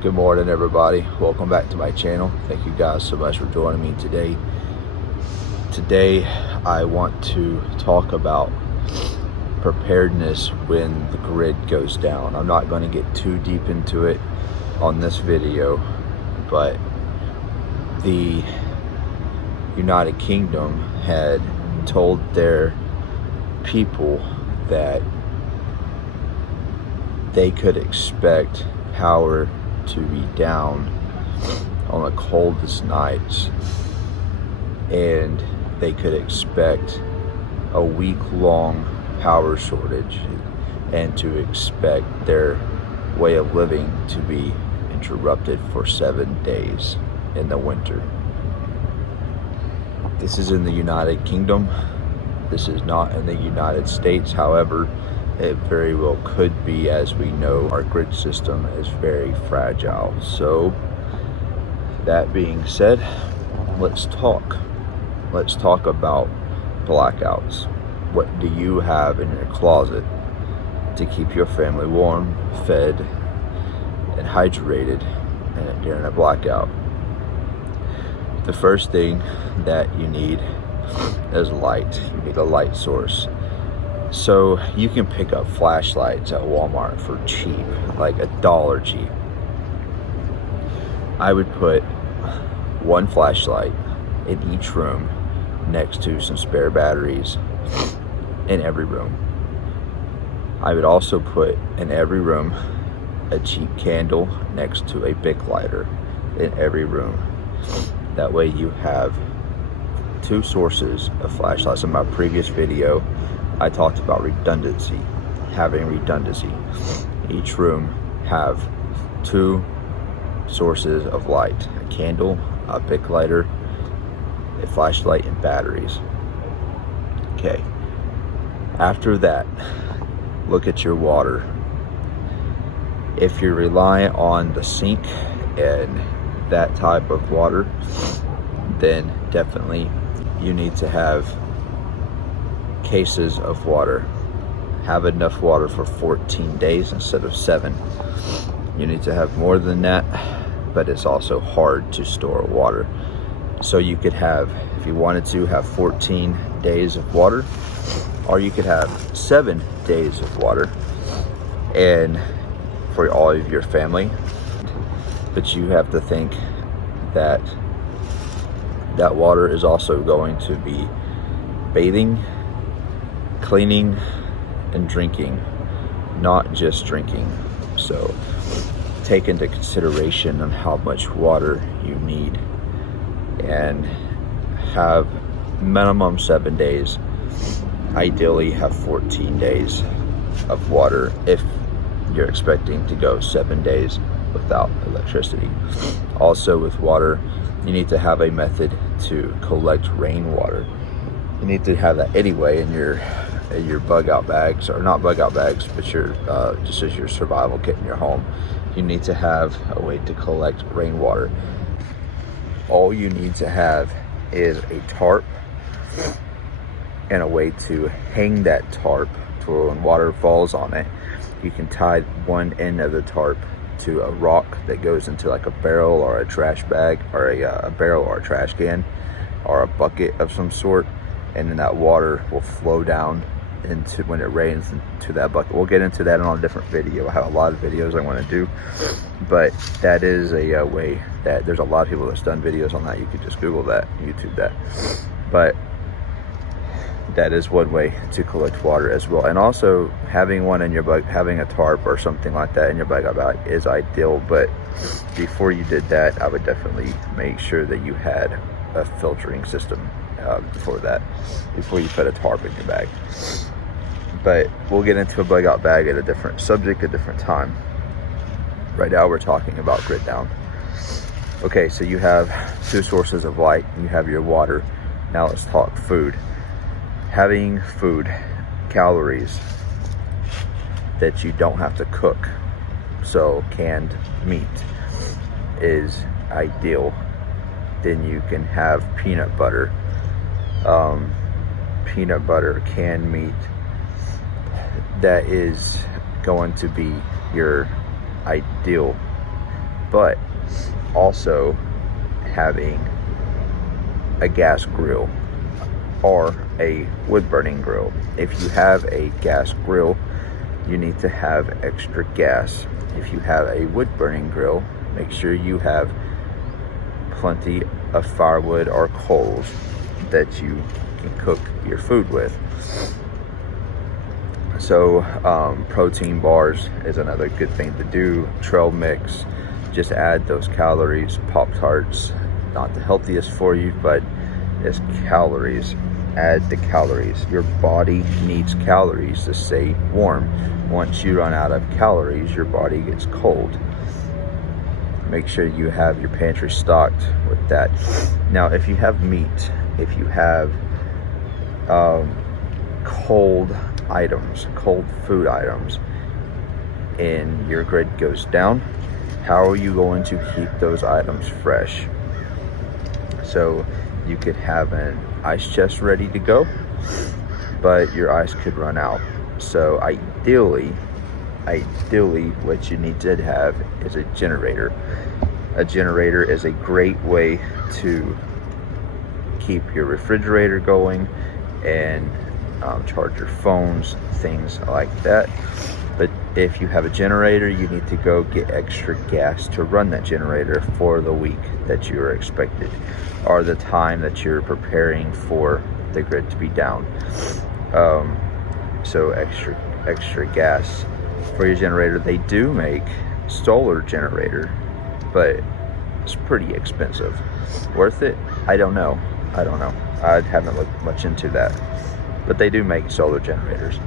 Good morning, everybody. Welcome back to my channel. Thank you guys so much for joining me today. Today I want to talk about preparedness when the grid goes down. I'm not going to get too deep into it on this video, but the United Kingdom had told their people that they could expect power to be down on the coldest nights, and they could expect a week-long power shortage, and to expect their way of living to be interrupted for 7 days in the winter. This is in the United Kingdom. This is not in the United States. However, it very well could be, as we know our grid system is very fragile. So that being said, let's talk about blackouts. What do you have in your closet to keep your family warm, fed, and hydrated during a blackout? The first thing that you need is light. You need a light source. So you can pick up flashlights at Walmart for cheap, like $1 cheap. I would put one flashlight in each room next to some spare batteries in every room. I would also put in every room a cheap candle next to a Bic lighter in every room. That way you have two sources of flashlights. In my previous video, I talked about redundancy, having redundancy. Each room have two sources of light, a candle, a Bic lighter, a flashlight, and batteries. Okay, after that, look at your water. If you're reliant on the sink and that type of water, then definitely you need to have cases of water. Have enough water for 14 days instead of 7. You need to have more than that, but it's also hard to store water. So you could have, if you wanted to, have 14 days of water, or you could have 7 days of water, and for all of your family. But you have to think that that water is also going to be bathing, cleaning, and drinking, not just drinking. So take into consideration on how much water you need, and have minimum 7 days. Ideally have 14 days of water if you're expecting to go 7 days without electricity. Also, with water, you need to have a method to collect rainwater. You need to have that anyway in your bug out bags, or not bug out bags, but your just as your survival kit in your home. You need to have a way to collect rainwater. All you need to have is a tarp and a way to hang that tarp to where when water falls on it, you can tie one end of the tarp to a rock that goes into like a barrel or a trash bag, or a barrel or a trash can or a bucket of some sort, and then that water will flow down into, when it rains, into that bucket. We'll get into that on a different video. I have a lot of videos I want to do, but that is a way that there's a lot of people that's done videos on that. You could just Google that, YouTube that. But that is one way to collect water as well. And also having one in your bug, having a tarp or something like that in your bug bag is ideal. But before you did that, I would definitely make sure that you had a filtering system before you put a tarp in your bag. But we'll get into a bug out bag at a different subject, a different time. Right now we're talking about grid down. Okay, so you have two sources of light, you have your water. Now let's talk food. Having food, calories that you don't have to cook, so canned meat is ideal. Then you can have peanut butter, canned meat. That is going to be your ideal but also having a gas grill or a wood burning grill. If you have a gas grill, you need to have extra gas. If you have a wood burning grill, make sure you have plenty of firewood or coals that you can cook your food with. So protein bars is another good thing to do. Trail mix, just add those calories. Pop-Tarts, not the healthiest for you, but it's calories. Add the calories. Your body needs calories to stay warm. Once you run out of calories, your body gets cold. Make sure you have your pantry stocked with that. Now, if you have meat, if you have cold items, cold food items, and your grid goes down, how are you going to keep those items fresh? So you could have an ice chest ready to go, but your ice could run out. So ideally what you need to have is a generator. A generator is a great way to keep your refrigerator going and charge your phones, things like that. But if you have a generator, you need to go get extra gas to run that generator for the week that you are expected, or the time that you're preparing for the grid to be down. So extra gas for your generator. They do make solar generator, but it's pretty expensive. Worth it? I don't know. I haven't looked much into that, but they do make solar generators.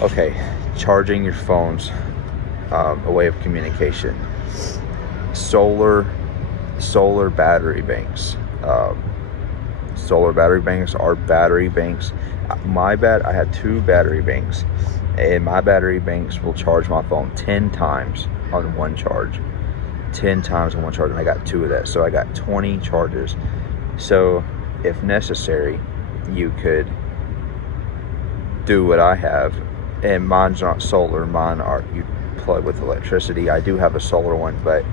Okay, charging your phones, a way of communication. Solar battery banks. Solar battery banks are battery banks. I had 2 battery banks, and my battery banks will charge my phone 10 times on one charge. 10 times on one charge, and I got 2 of that, so I got 20 charges. So if necessary, you could do what I have, and mine's not solar, mine are, you plug with electricity. I do have a solar one, but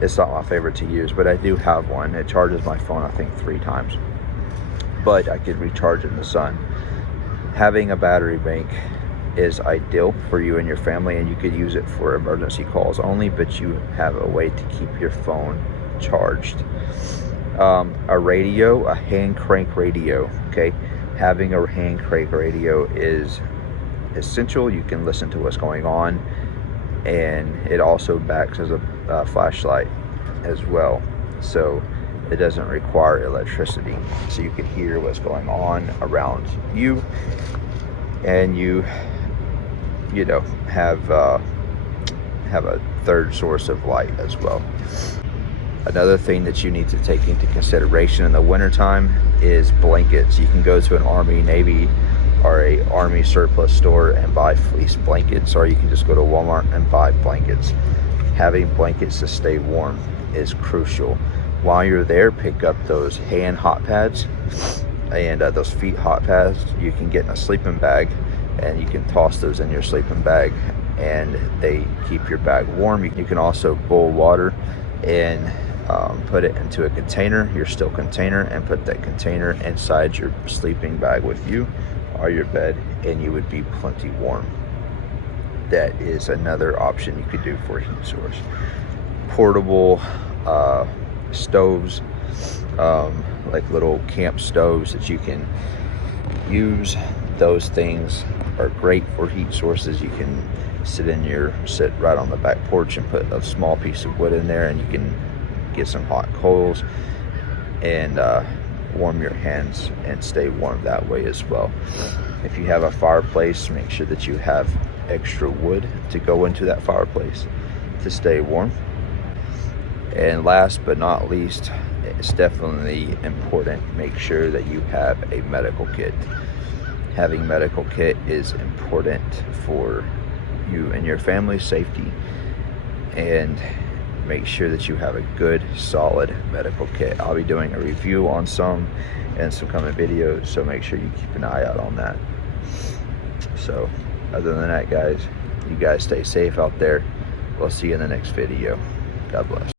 it's not my favorite to use, but I do have one. It charges my phone, I think, 3 times, but I could recharge it in the sun. Having a battery bank is ideal for you and your family, and you could use it for emergency calls only, but you have a way to keep your phone charged. A radio, a hand crank radio, okay? Having a hand crank radio is essential. You can listen to what's going on, and it also backs as a flashlight as well, so it doesn't require electricity, so you can hear what's going on around you, and you know, have a third source of light as well. Another thing that you need to take into consideration in the wintertime is blankets. You can go to an Army, Navy, or a Army surplus store and buy fleece blankets, or you can just go to Walmart and buy blankets. Having blankets to stay warm is crucial. While you're there, pick up those hand hot pads and those feet hot pads. You can get in a sleeping bag, and you can toss those in your sleeping bag, and they keep your bag warm. You can also boil water and put it into a container, your steel container, and put that container inside your sleeping bag with you or your bed, and you would be plenty warm. That is another option you could do for a heat source. Portable stoves, like little camp stoves that you can use. Those things are great for heat sources. You can sit right on the back porch and put a small piece of wood in there, and you can get some hot coals and warm your hands and stay warm that way as well. If you have a fireplace, make sure that you have extra wood to go into that fireplace to stay warm. And last but not least, it's definitely important, make sure that you have a medical kit. Having medical kit is important for you and your family's safety, and make sure that you have a good, solid medical kit. I'll be doing a review on some and some coming videos, so make sure you keep an eye out on that. So other than that, guys, you guys stay safe out there. We'll see you in the next video. God bless.